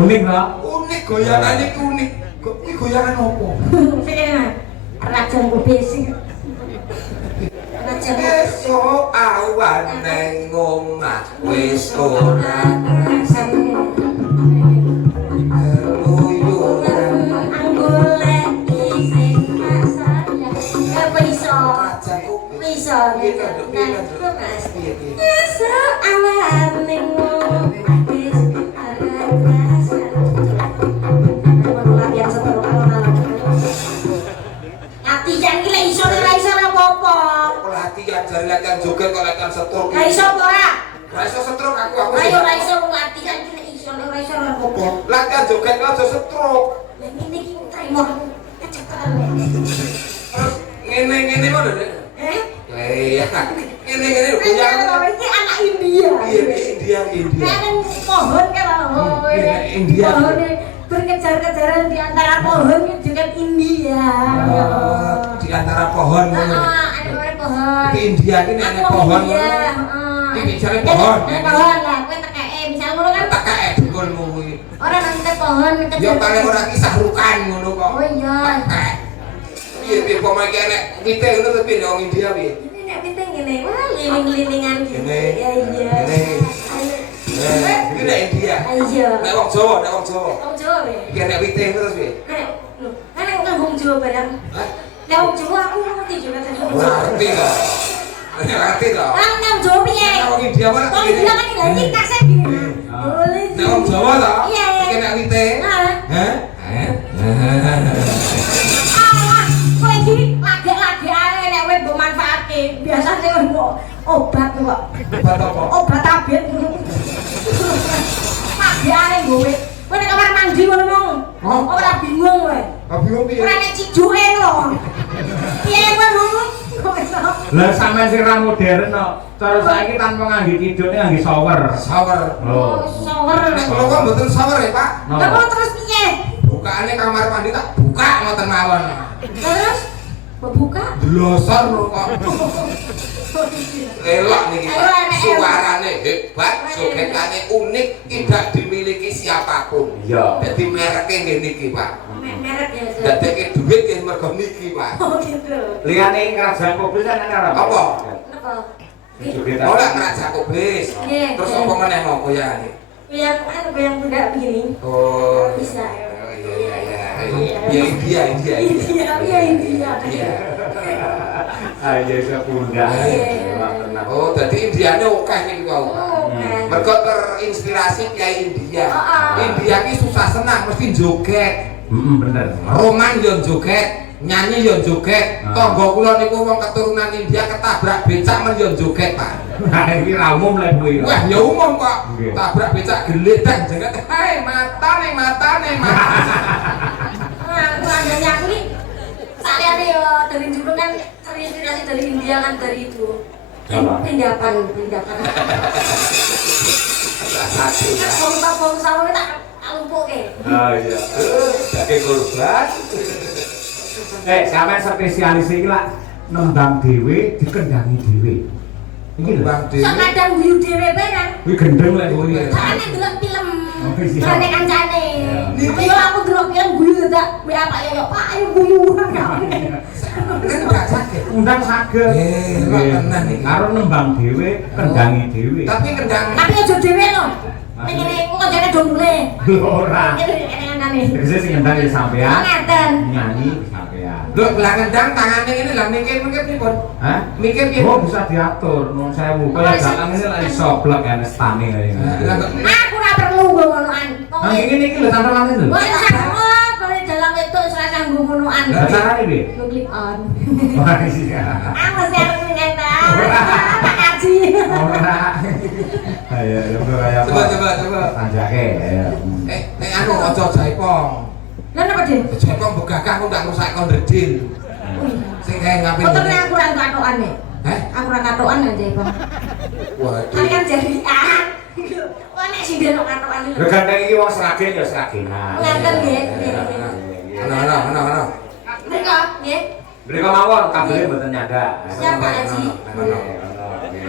Unik lah. Unik goyangannya unik. Ini goyangan apa? Rajan kubis. Esok awan neng omah wis ora latihan latihan joget kok latihan setruk. Lah iso apa ora? Lah iso setruk aku. Ayo ora iso latihan ki nek iso ora iso ora apa. Latihan joget kok aja setruk. Lah ngene iki trimo kecepetan. Ngene ngono lho. Iya. Ngene goyang. Iki anak India. Iya, India. Kan pohon kalau India. Berkejar-kejaran di antara pohon juga India. Di antara pohon ngono. Ada pohon. Di India ini ada pohon. Ini misalnya pohon. Pohon lah, kowe tekeke misal ngono kan. Tekeke dengkulmu kuwi. Ora nang pohon kejar. Ya paling ora kisah rukan ngono kok. Oh iya. Piye pemain nek wite ngono to piye wong India piye? Ini nek wite ngene, wah liling-lilingan gitu. Ya iya. Iki nek India. Iya. Nek wong Jawa. Wong Jawa piye? Iki nek wite terus piye? Kan nek wong Jawa barang. Nek wong Jawa aku ngerti juga tadi. Ngerti kok. Ngerti kok. Kan nek wong Jawa piye? Nek wong India mana? Wong India kan ganti kaset gini. Boleh. Nek wong Jawa to? Iya. Iki nek wite. Hah? Kowe iki lagi-lagi ae nek kowe mbok manfaatke. Biasane mbok obat kok. Obat apa? Obat tablet. Lagi ae kowe. Kowe nek kamar mandi ngono mong. Ora bingung kowe. Bingung piye? Ora nek cijuke lho. Piye kowe ngono? Lah sampean sing ra modern kok. Cara saiki tanpa ngangge kidone ngangge shower. Shower. Oh. Shower. Nek kula kok mboten shower ya, Pak. Lah kok terus piye? Bukaane kamar mandi tak buka ngoten mawon. Terus buka? Blosor lho kok. Elok niki Pak. Suarane hebat, jogetane unik, tidak dimiliki siapapun. Iya. Dadi mereke ngene iki, Pak. Merek ya. Dadeke duit nggih mergo niki, Pak. Oh gitu. Liyane kerajaan Kobris kan ana apa? Apa? Apa? Jogetan. Ora ngajak Kobris. Iya. Terus apa meneh mau goyangane? Yang muda begini. Oh. Bisa. Ya India. Iya. Aja sepunda. Oh, dadi Indiane akeh niki wae. Mergo terinspirasi Kyai India. India ki susah senang mesti joget. Bener. Roman yo joget, nyanyi yo joget. Tangga kula niku wong keturunan India ketabrak becak men yo joget, Pak. Nah, iki ra umum lek kuwi. Wah, ya umum kok. Tabrak becak geledang jenget. Hai, matane. Aku andanya aku nih. Saliyane yo dari dulu kan terinspirasi dari India kan dari itu. Tindakan. Bangsa kita tak lumpuke. Ah iya. Dake korban. Sampean spesialis iki lak nembang dhewe dikendangi dhewe. Iki lho. Bang Dewi. Sak kadang guyu dhewe barang. Kuwi gendeng lek kuwi. Sakane delok film. Oh, iya. Kane kancane. Yo aku delok film guyu tak WA Pak Yoyo. Pak ayo guyu. Enggak sakit. Undang saged. Kok tenan iki. Karo nembang dhewe, kendangi dhewe. Tapi kendang. Tapi aja dhewe lho. Ning ngene kok kancane dongle. Ora. Kene-kene. Terus sing ngendang ya sampean. Ngaten. Nyanyi sampean. Lho, belah kendang tangane ini lah mikir pripun? Hah? Mikir piye? Oh, bisa diatur. Nun sewu kaya dalang ini lek iso blek ene stane kaya ngene. Aku ora perlu ngonoan. Nah, ini iki lho tampelan lho. Wah, kalau dalam itu serasa ngonoan. Lah carane piye? Yo click on. Wah, iya. Aku mesti harus ngene. Tak kaji. Ora. Ayo, kaya Coba. Tanjake, ayo. Nek anu aja jaipong. Lah napa, Din? Jaipong begagah kok ndak rusak kon redil. Sing kaya ngapain? Motornya aku ora katokan nih. Aku ora katokan aja, Bang. Waduh. Kan kan jadi Kok nek sing deno katokan iki. Regane iki wong seragen ya seragenan. Ngaten nggih. Ana. Mereka nggih. Mereka mawon kabeh mboten nyanda. Siap Pak Haji.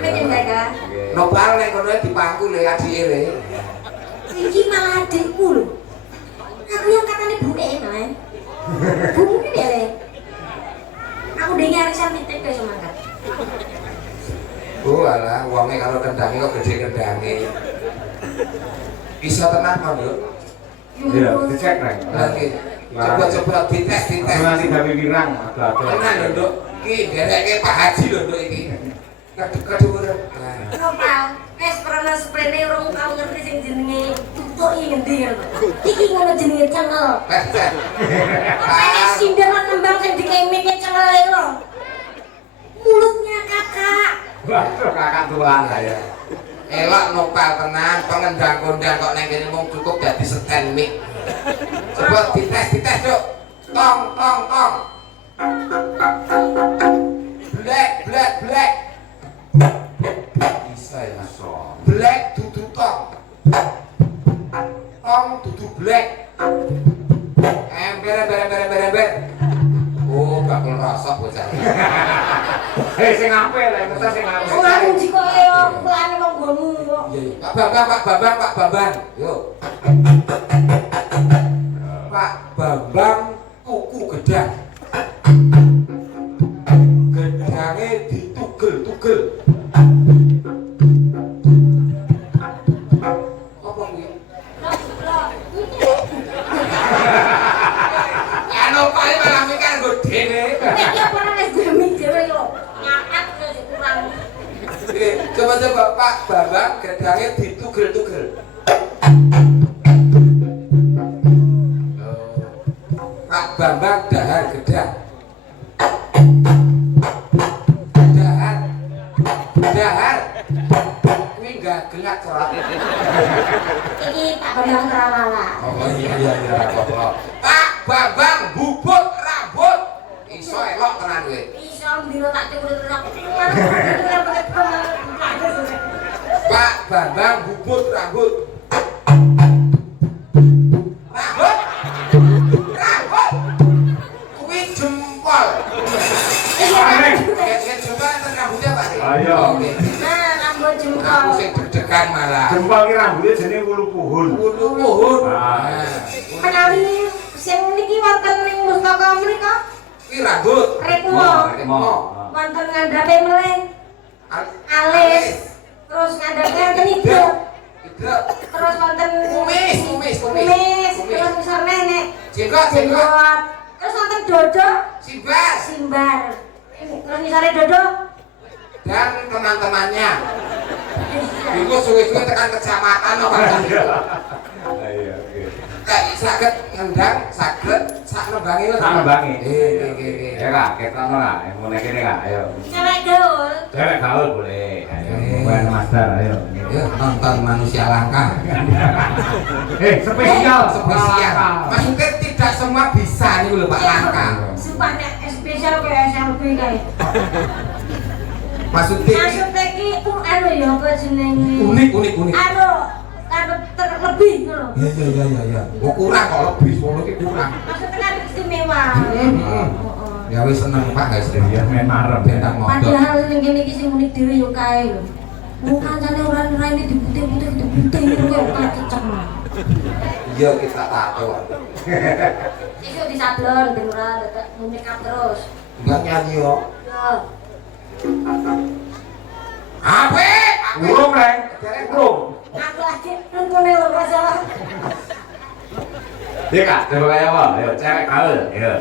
Mungkin mereka. Nopal nek kono dipangku le adike le. Iki malah adikku lho. Mungkin ya le. Aku dengar arisan titik guys mangkat. Oh alah, uangnya kalau kendangnya kok gede kendangnya. Bisa tenang kan yuk? Iya, dicek neng. Lagi. Coba dites. Nanti gawe wirang ada. Tenang lho, Nduk. Iki dereke Pak Haji lho, Nduk iki. Kedhuwuran. Kenapa? Pernah sprene urung tau ngerti sing jenenge tutuk iki ngendi ngono. Iki ngono jenenge cengel. Apa sinderan nembang sing dikemike cengel iki lho. Mulutnya kakak. Waduh kakak tuan ya. Elok nopal tenang, pengendang kondang kok neng kene mung cukup dadi stand mic. Coba dites, Nduk. Tong. Black. Bisa ya. Black dudu tong. Tong dudu black. Ember. Oh, bakul rosok bocah. Sing apik lah, kita sing apik. Ora kunci kok yo, pelane wong nggonmu kok. Iya. Pak Bambang. Yo. Pak Bambang tuku gedang. Gedangnya ditugel. Apa kuwi? Anu paling malah mikir nggo dhewe. Nek yo ora wis demik dhewe yo. Nyakat yo kurang. Coba Pak Bambang gedangnya ditugel. Pak Bambang dahar gedang. Dahar. Kuwi enggak gelak ora. Iki Pak Bambang Trawala. Oh iya apa-apa. Pak Bambang bubut rambut. Iso elok tenan kowe. Iso ndiro tak cukur terus. Pak Bambang bubut rambut. Kuwi jempol. Ya coba enten rambutnya Pak. Ayo. Oke. Nah, rambut Aku jempol. sing deg-degan malah. Jempol ki rambutnya jenenge wulu puhun. Wulu puhun. Menawi sing niki wonten ning mustaka mriku Kuwi rambut. Retmo. Wonten ngandhape meleh. Alis. Terus ngandhape enten hidup. Hidup. Terus wonten Kumis. Terus ngisore nek Jenggot. Terus wonten dodo Simbar. simbar. Terus ngisore dodo Dan teman-temannya. Iku suwe-suwe tekan kecamatan kok Pak. Iya, oke. Kayak saged ngendang, saged sak nembangi lho. Sak nembangi. Nggih. Ya Kak, ketokno lah, yang mulai kene Kak, ayo. cewek gaul. Cewek gaul boleh. Ayo, bukan master, ayo. Ya nonton manusia langka. Spesial. Maksudnya tidak semua bisa nih lho Pak langka. Supaya spesial kayak SLB kayak. Maksudnya Ki anu ya apa jenenge? unik. Anu terlebih ngono. Iya. Oh kurang kok lebih, sono iki kurang. Maksudnya kan istimewa. Ya wis seneng Pak guys. Ya main marem. Bentang modal. Padahal sing kene iki sing unik dhewe yo kae lho. Wong kancane ora neraine dibutih-butih kok kecem. Iya kita tato. Sesuk disablon ben ora dadak make up terus. Enggak nyanyi yo. Yo. Ape? Urung, Reng. Urung. Aku lagi nungguin lo masalah. Iya Kak, coba kayak apa? Ayo, cewek gaul. Ayo.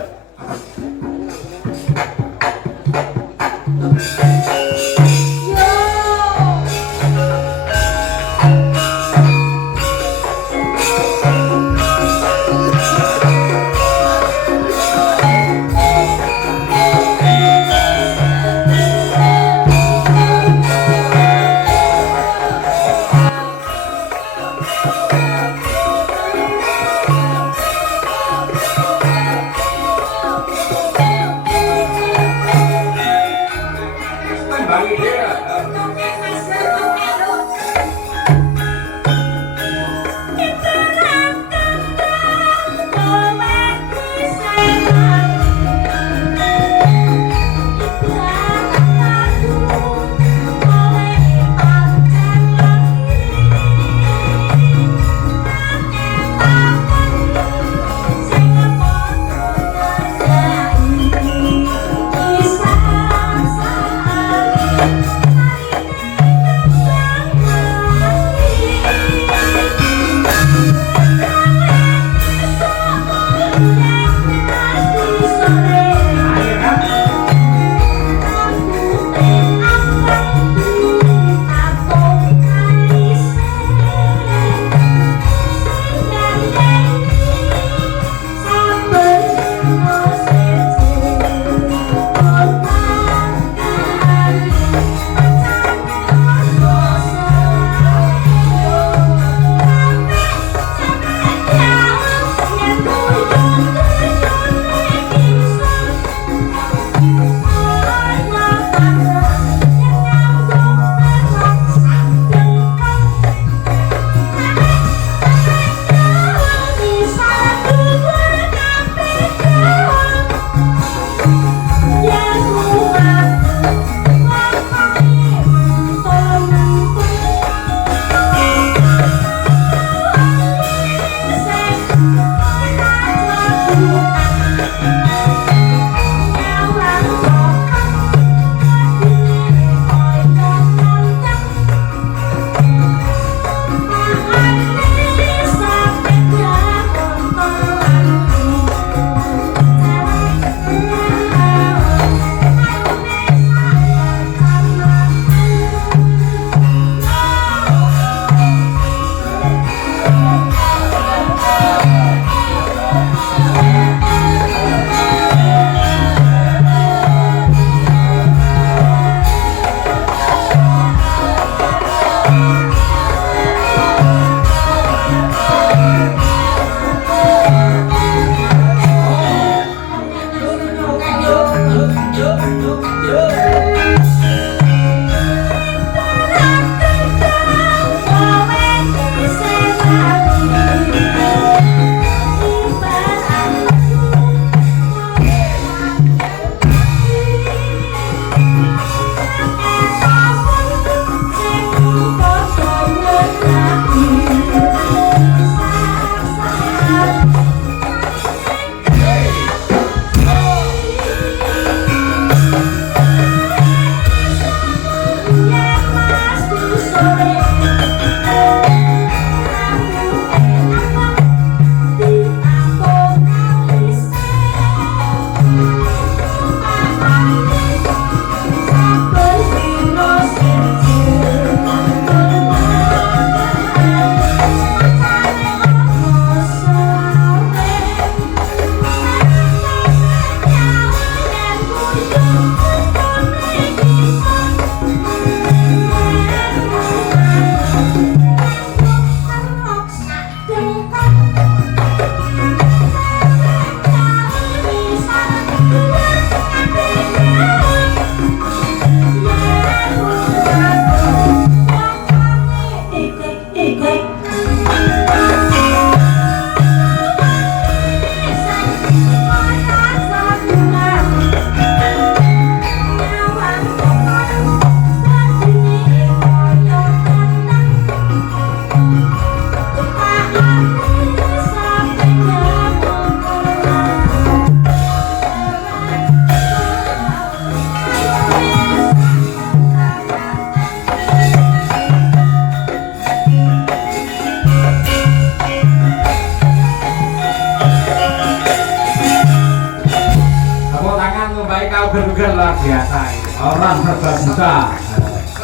membaik kau gerugan luar biasa ini. Orang serba bisa.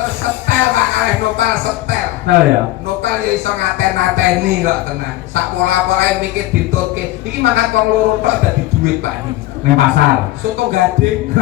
Setel Pak kalih Nopal setel. Tahu ya? Nopal ya iso ngaten-ateni kok tenan. Sak pola-polae mikir ditutke. Iki makan wong loro tok dadi duit Pak. Ning pasar. Soto gading.